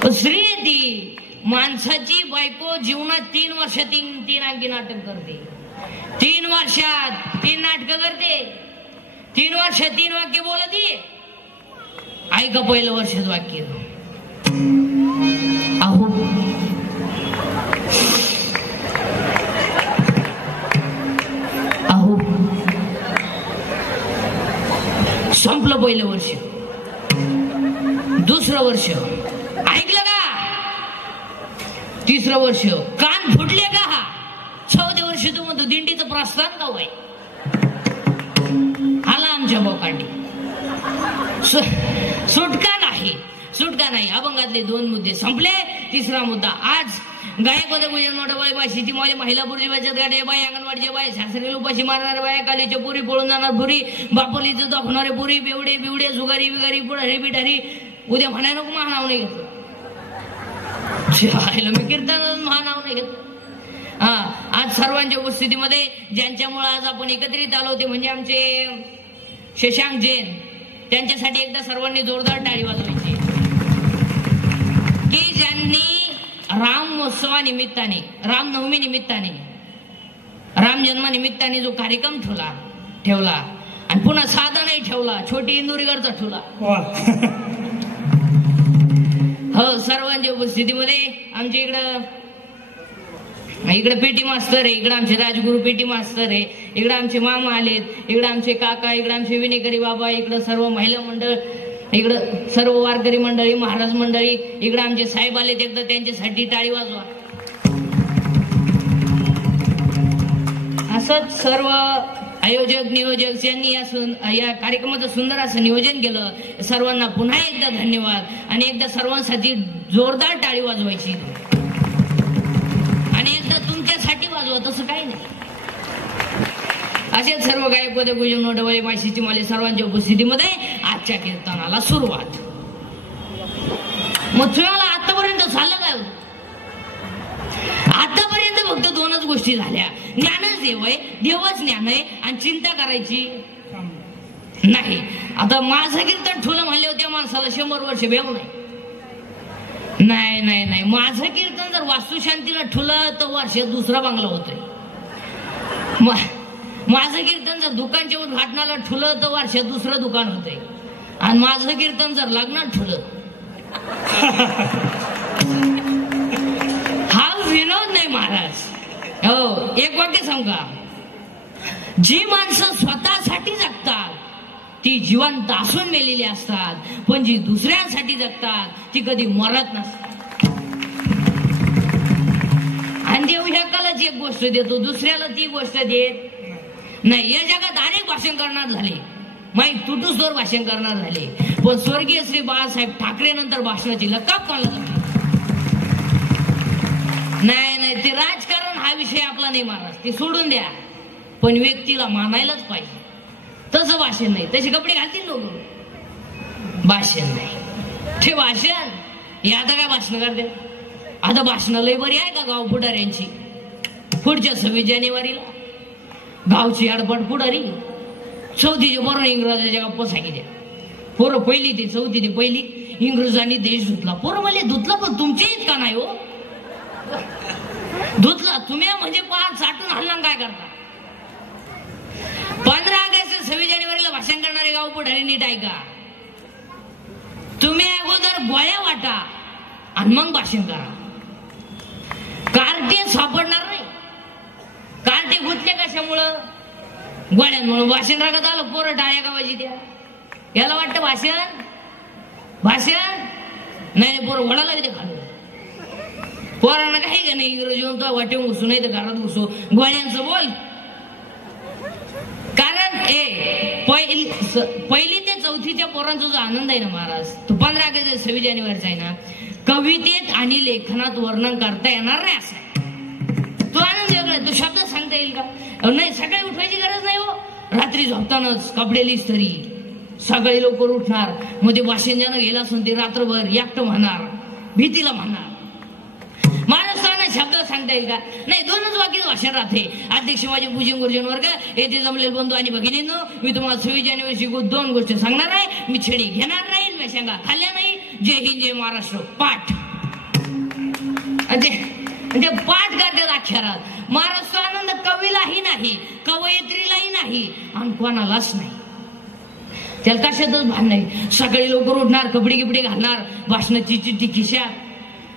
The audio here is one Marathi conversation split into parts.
स्त्री आहे ती. माणसाची बायको जीवनात 3 वर्ष तीन अंकी नाटक करते. 3 वर्षात 3 नाटक करते. 3 वर्ष 3 वाक्य बोलते. ऐका पहिलं वर्षाचं वाक्य. अहो अहो संपलं पहिलं वर्ष. दुसरं वर्ष ऐकलं का? तिसरं वर्ष कान फुटले का? 4थं वर्ष तू म्हणतो दिंडीचं प्रस्थान का होय? आला आमच्या बोकांडी. सुटका नाही, सुटका नाही. अभंगातले 2 मुद्दे संपले. तिसरा मुद्दा आज गायक मोठा बाशीची माझ्या महिला पूर्वी बचत गाडी बाई, अंगणवाडीच्या बाई, सासरी उपाशी मारणारे बाया, कालीच्या पुरी, पळून जाणार पुरी, बापोलीचं दाखवणारे पुरी, बेवडे बिवडे, जुगारी बिगारी, पुढारी बिठारी. उद्या म्हणाय नको महानाव नाही घेतलं. मी कीर्तन महानाव नाही घेतलं. हा, आज सर्वांच्या उपस्थितीमध्ये ज्यांच्यामुळे आज आपण एकत्रित आलो ते म्हणजे आमचे शशांक जैन. त्यांच्यासाठी एकदा सर्वांनी जोरदार टाळी वाजवायची की ज्यांनी राम महोत्सवानिमित्ताने, रामनवमी निमित्ताने, राम जन्मानिमित्ताने जो कार्यक्रम ठेवला आणि पुन्हा साधा नाही ठेवला, छोटी इंदुरीकरचा ठेवला. हो, सर्वांच्या उपस्थितीमध्ये आमच्या इकडे पेटी मास्तर आहे, इकडे आमचे राजगुरू पेटी मास्तर आहे, इकडे आमचे मामा आलेत, इकडे आमचे काका, इकडे आमचे विनेकरी बाबा, इकडे सर्व महिला मंडळ, इकडं सर्व वारकरी मंडळी, महाराज मंडळी, इकडे आमचे साहेब आलेत. एकदा त्यांच्यासाठी टाळी वाजवा. असंच सर्व आयोजक नियोजक यांनी या कार्यक्रमाचं सुंदर असं नियोजन केलं. सर्वांना पुन्हा एकदा धन्यवाद आणि एकदा सर्वांसाठी जोरदार टाळी वाजवायची आणि एकदा तुमच्यासाठी वाजवा, तसं काही नाही. असेच सर्व गायक पदे पूजन नोडवळे माशीची माले सर्वांच्या उपस्थितीमध्ये आजच्या कीर्तनाला सुरुवात. मग तुम्हाला आतापर्यंत झालं काय? आतापर्यंत फक्त 2च गोष्टी झाल्या. ज्ञानच देव आहे, देवच ज्ञान आहे आणि चिंता करायची नाही. आता माझं कीर्तन ठुलं म्हणले होते माणसाला 100 वर्ष भेव नाही. नाही, माझं कीर्तन जर वास्तुशांतीला ठुलं तर वर्षात 2रा बांगला होतोय. माझं कीर्तन जर दुकानच्या उद्घाटनाला ठुलं तर वर्षात 2रं दुकान होतंय. आणि माझं कीर्तन जर लग्नात ठुलं, हा विनोद नाही महाराज. हो, एक वाक्य सांगा. जी माणसं स्वतःसाठी जगतात ती जिवंत असून मेलेली असतात, पण जी दुसऱ्यांसाठी जगतात ती कधी मरत नसतात. आणि देव ह्या कालाची एक गोष्ट देतो, दुसऱ्याला ती गोष्ट देत नाही. या जगात अनेक भाषण करणार झाले, माहीत तुटूसवर भाषण करणार झाले, पण स्वर्गीय श्री बाळासाहेब ठाकरे नंतर भाषणाची लकाप कोणाला नाही. ते राजकारण हा विषय आपला नाही महाराज, ते सोडून द्या. पण व्यक्तीला मानायलाच पाहिजे. तसं भाषण नाही, तसे कपडे घालतील लोक. भाषण नाही, ते भाषण हे आता काय भाषण करते. आता भाषण लय बरी आहे का गाव पुढाऱ्यांची. पुढच्या 26 जानेवारीला गावची अडपड पुढारी 4थीच्या बरोबर इंग्रजाच्या गप्पा सांगितल्या. पोरं 1ली ते 4थी ते 1ली इंग्रजांनी देश धुतला. पोरं म्हणले धुतला, पण तुमच्या इतका नाही हो. धुतला तुम्ही म्हणजे 5 साठून हल्ला काय करता. 15 ऑगस्ट 26 जानेवारीला भाषण करणारे गाव पुढारी नीट ऐका. तुम्ही अगोदर गोळ्या वाटा आणि मग भाषण करा. कार्टे सापडणार नाही. कार्टे गुंतले कशामुळं? गोळ्यांमुळं. भाषण रागत आलं, पोरं टाळ्या गावाची द्या. याला वाटतं भाषण नाही. पोरं घोडाला ते खाल्लं. पोरांना काही का नाही, इंग्रजी म्हणतो वाटे घुसू नाही तर घरात घुसू. गोळ्यांचं बोल. कारण 1ली ते 4थीच्या पोरांचा जो आनंद आहे ना महाराज, तो 15 ऑगस्ट 26 जानेवारीचा आहे ना, कवितेत आणि लेखनात वर्णन करता येणार नाही. असं तो आनंद वेगळा. तो शब्द सांगता येईल का? नाही. सकाळी उठवायची गरज नाही हो. रात्री झोपतानाच कपडे लिस्तरी, सकाळी लवकर उठणार. मग ते भाषण ज्यानं गेला असून ते रात्रभर एकटं म्हणणार, भीतीला म्हणणार. महाराष्ट्राला शब्द सांगता येईल का? नाही. 2च वाक्य भाषण राहते. अध्यक्ष माझे पूजन गुरुजन वर्ग, येथे जमलेले बंधू आणि भगिनींनो, मी तुम्हाला 26 जानेवारी 2 गोष्टी सांगणार आहे. मी छेडी घेणार नाही, मी शेंगा खाल्ल्या नाही. जय हिंद, जय महाराष्ट्र. पाठ. ते पाठ करतात अक्षरात. महाराज तो आनंद कवीलाही नाही, कवयित्रीलाही नाही आणि कोणालाच नाही. त्याला कशातच भान नाही. सकाळी लवकर उठणार, कपडे गिपडे घालणार, भाषणाची चिठ्ठी खिशात,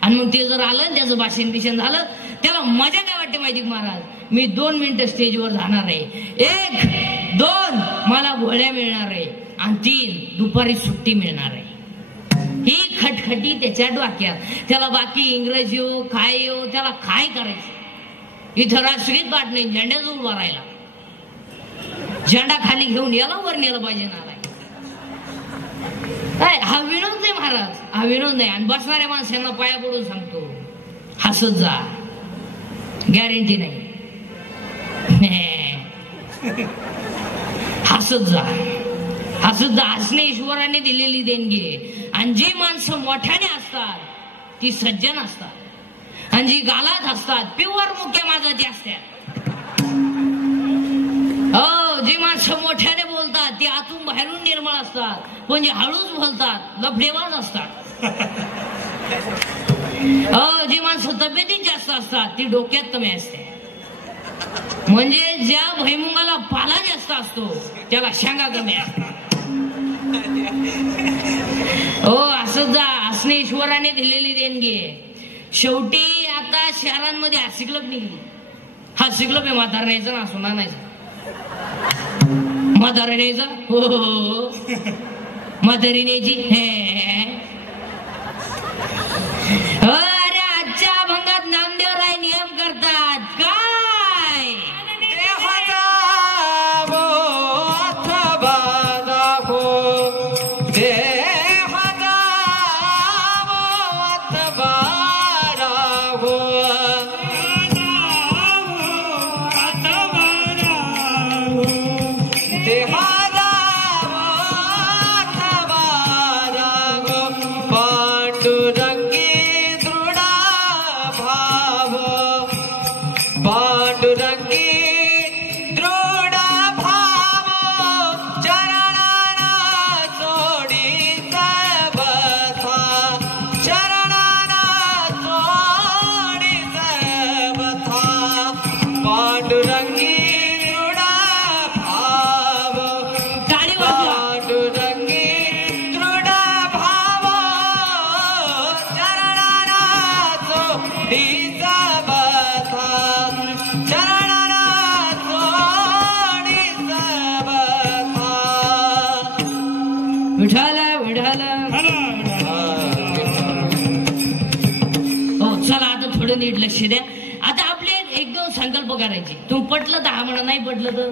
आणि मग ते जर आलं त्याचं भाषण बिषण झालं, त्याला मजा काय वाटते माहिती महाराज? मी 2 मिनिटं स्टेजवर जाणार आहे, 1 2 मला गोळ्या मिळणार आहे, आणि 3 दुपारी सुट्टी मिळणार आहे. ही खटखटी त्याच्या डोक्यात. त्याला बाकी इंग्रजी हो काय हो त्याला काय करायचं? इथं राष्ट्रगीत पाठ नाही, झेंड्याजवळ उभा राहिला, झेंडा खाली घेऊन याला वर नेलं पाहिजे ना. काय हा विनोद नाही महाराज, हा विनोद नाही. आणि बसणाऱ्या माणसांना पाया पडून सांगतो, हसत जा, गॅरंटी नाही. हसत जा, हसत जा. हसणे ईश्वराने दिलेली देणगी आहे. आणि जी माणसं मोठ्याने असतात ती सज्जन असतात, आणि जी गालात असतात प्युअर मुख्य माझाची असतात. हो, जी माणसं मोठ्याने बोलतात ती आतून बाहेरून निर्मळ असतात, पण जे हळूच बोलतात लफडेबाज असतात. हो, जी माणसं तब्येतीत जास्त असतात ती डोक्यात कमी असते. म्हणजे ज्या भैमुंगाला पाला जास्त असतो त्याला शेंगा कमी असतात. हो, असं जा, असणे ईश्वराने दिलेली देणगी आहे. शेवटी आता शहरांमध्ये हास्य क्लब निघली. हास्य क्लब आहे म्हातारण्याचं ना सुना नाही, म्हातारा न्यायचा. हो, म्हातारी न्यायची. अरे आजच्या अभंगात नामदेवराय नियम करतात काय? नीट लक्ष द्या. आता आपले 1-2 संकल्प करायचे. तुम्ही पटलं तर हा म्हणा, नाही पटलं तर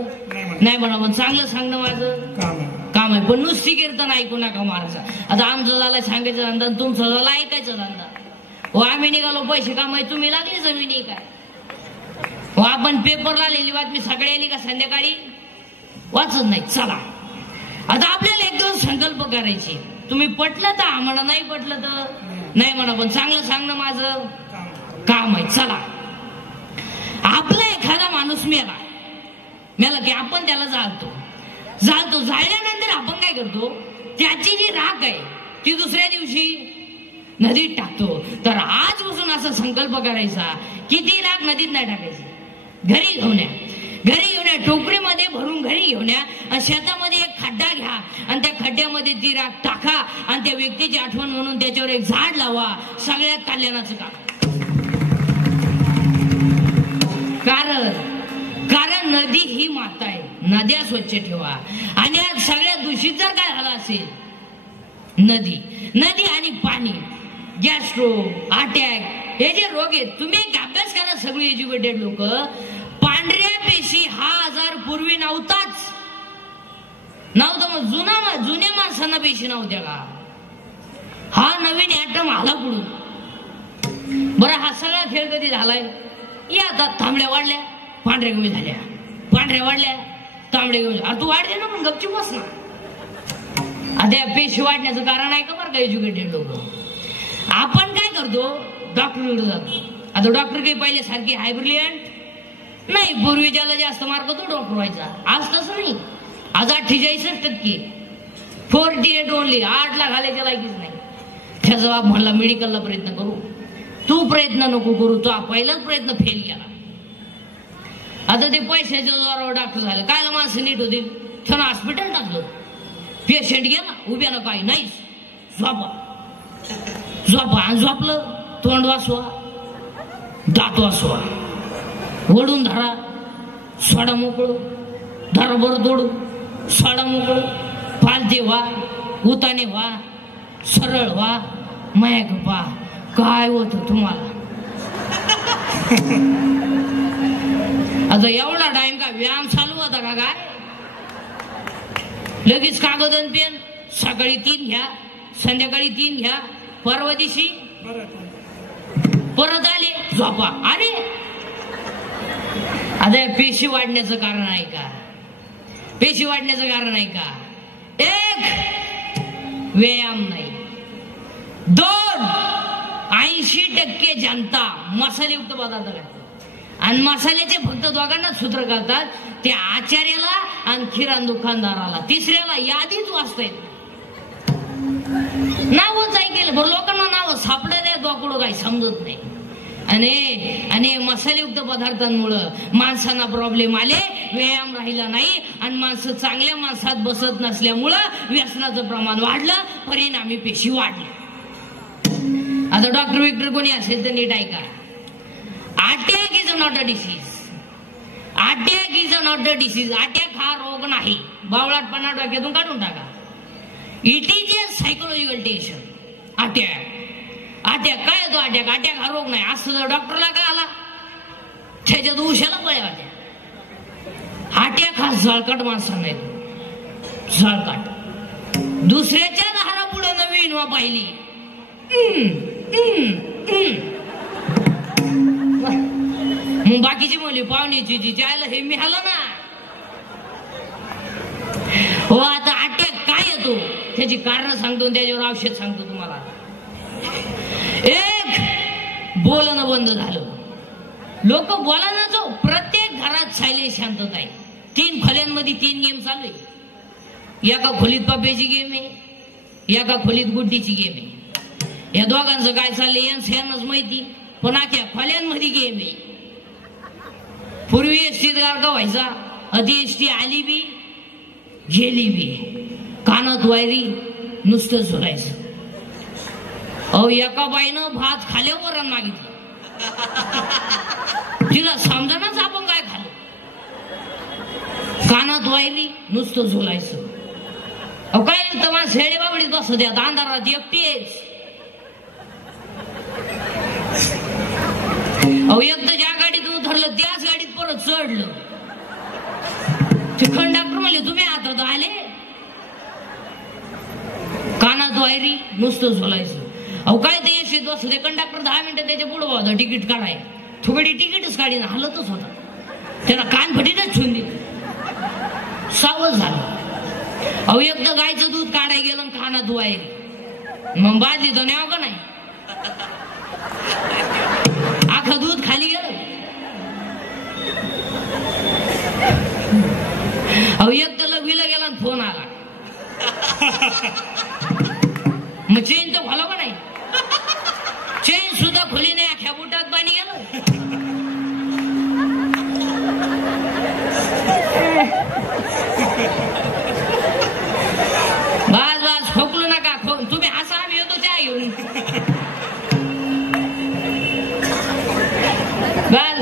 नाही म्हणा. पण चांगलं सांगणं माझं काम आहे, पण नुसती कीर्तन ऐकू नका महाराजा. आता आमचं झालं सांगायचं धंदा, तुमचं झालं ऐकायचं धंदा. हो, आम्ही निघालो पैसे कमाय, तुम्ही लागली जमिनी काय? हो, आपण पेपरला लिहिली बातमी सगळी आली का संध्याकाळी वाचत नाही. चला आता आपल्याला 1-2 संकल्प करायचे. तुम्ही पटलं तर हा म्हणा, नाही पटलं तर नाही म्हणा, पण चांगलं सांगणं माझं काम आहे. चला, आपला एखादा माणूस मेला की आपण त्याला जाळतो. जाळल्यानंतर आपण काय करतो? त्याची जी राख आहे ती दुसऱ्या दिवशी नदीत टाकतो. तर आजपासून असा संकल्प करायचा की ती राख नदीत नाही टाकायची, घरी घेऊन या, टोकरीमध्ये भरून घरी घेऊन या, आणि शेतामध्ये एक खड्डा घ्या, आणि त्या खड्ड्यामध्ये ती राख टाका, आणि त्या व्यक्तीची आठवण म्हणून त्याच्यावर एक झाड लावा. सगळ्यात कल्याणाचं काम. कारण नदी ही माता आहे. नद्या स्वच्छ ठेवा. आणि आज सगळ्यात दूषित जर काय झाला असेल, नदी आणि पाणी, गॅस्ट्रो, अटॅक, हे जे रोग आहेत, तुम्ही एक अभ्यास करा सगळी एज्युकेटेड लोक. पांढऱ्या पेशी हा आजार पूर्वी नव्हता. मग जुन्या माणसांना पेशी नव्हत्या का? हा नवीन ऍटम आला पुढून. बरं, हा सगळा खेळ कधी झालाय? या आता तांबड्या वाढल्या, पांढऱ्या कमी झाल्या, पांढऱ्या वाढल्या, तांबड्या कमी झाल्या. तू वाढले ना, पण गपचूप बस ना. आता पेशी वाढण्याचं कारण आहे का बरं का एज्युकेटेड लोक? आपण काय करतो? डॉक्टरकडे जातो. आता डॉक्टर काही पहिले सारखी हायब्रिलियंट नाही. पूर्वी ज्याला जास्त मार्क तो डॉक्टर व्हायचा. आज तसं नाही. आज 48% 48 ओनली. 8 ला घालायच्या लायकीच नाही. त्याचा बाप म्हणला मेडिकलला प्रयत्न करू. तू प्रयत्न नको करू, तो पहिलाच प्रयत्न फेल केला. आता ते पैशाच्या जोरावर डॉक्टर झालं, कायला माणसं नीट होतील, त्यानं हॉस्पिटल टाकलं. पेशंट गेला, उभ्यानं काही नाही, झोपा झोपा, आणि झोपलं. तोंड वाचवा, दात वाचवा, ओढून धरा, सोडा मोकळं, धरा बरं तोडू, सोडा मोकळं, पालते व्हा, उताने व्हा, सरळ व्हा, माया पा काय होत तुम्हाला. आता एवढा टाइम का व्यायाम चालू होता का काय? लगेच कागद आणि पेन, सकाळी 3 घ्या, संध्याकाळी 3 घ्या, परवा दिवशी परत आले, झोपा. अरे आता पेशी वाढण्याचं कारण आहे का? पेशी वाढण्याचं कारण आहे का? 1 व्यायाम नाही, 2 80% जनता मसालेयुक्त पदार्थ खातात. आणि मसाल्याचे फक्त दोघांना सूत्र करतात, त्या आचार्याला आणि किराणा दुकानदाराला. तिसऱ्याला यादीच वाचता येत, नावच ऐकेल बरं. लोकांना नाव सापडले दोकडं काही समजत नाही. आणि मसालेयुक्त पदार्थांमुळं माणसांना प्रॉब्लेम आले, व्यायाम राहिला नाही, आणि माणसं चांगल्या माणसात बसत नसल्यामुळं व्यसनाचं प्रमाण वाढलं, परिणामी पेशी वाढल्या. आता डॉक्टर विक्टर कोणी असेल तर नीट ऐका. Attack is not a disease. Attack is not a disease. Attack हा रोग नाही. बावळाटपणा डोक्यातून काढून टाका. It is a psychological tension. Attack काय येतो? अटॅक हा रोग नाही. असं जर डॉक्टरला काय आला, त्याच्यात उशाला पळ्या होत्या. अटॅक हा झळकाट माणसांना येतो, झळकाट. दुसऱ्याच्या दारा पुढे नवीन वा पाहिली, मग बाकीची मुली पाहुण्याची जिजायला हे मिळालं ना. हो, आता अटॅक काय येतो त्याची कारण सांगतो, त्याच्यावर औषध सांगतो तुम्हाला. 1 बोलणं बंद झालं, लोक बोलायला. प्रत्येक घरात सायलेंट शांतता आहे. 3 खोल्यांमध्ये 3 गेम चालू आहे. एका खोलीत पप्प्याची गेम आहे, एका खोलीत गुड्डीची गेम आहे. या दोघांचं काय चाललंय यांनाच माहिती, पण आता खोल्यांमध्ये गेम आहे. पूर्वी एसटीत गारका व्हायचा, अति एसटी आली बी गेली बी, कानात वायरी नुसतं झोलायचं. अहो, एका बाईनं भात खाल्यावर वरण मागितलं, तिला समजानाच आपण काय खाल्लं. कानात वायरी नुसतं झोलायचं. अहो, काय नाही तर मला शेडे बाबडीत बसत द्या, अंधारात एकटीच. अहो, एकदा ज्या गाडीत उतरलं त्याच गाडीत परत चढलं. ते कंडक्टर म्हणले, तुम्ही आता तर आले. कानात वायरी नुसतं झोलायचं. अहो, काय ते येशीत बसले कंडक्टर 10 मिनिटं त्याच्या पुढे होता तिकीट काढाय. थोडी तिकीटच काढीन, हलतच होता. त्याला कान फटीतच ठेवून दिली, सावध झालं. अहो, एकदा गायचं दूध काढाय गेलं, कानात वायरी. मग बाजली तर न्याव का नाही, आखं दूध खाली गेलं. अहो, एक तर लघवीला गेला, फोन आला. मग चेन तर खोला का नाही, चेन सुद्धा खोली नाही, अख्या बुटात पाणी गेलं. बस खोकलू नका, तुम्ही हसा, आम्ही येतो चहा घेऊन. बस.